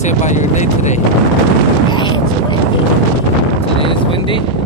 say about your day today? Yeah, it's windy. Today is windy?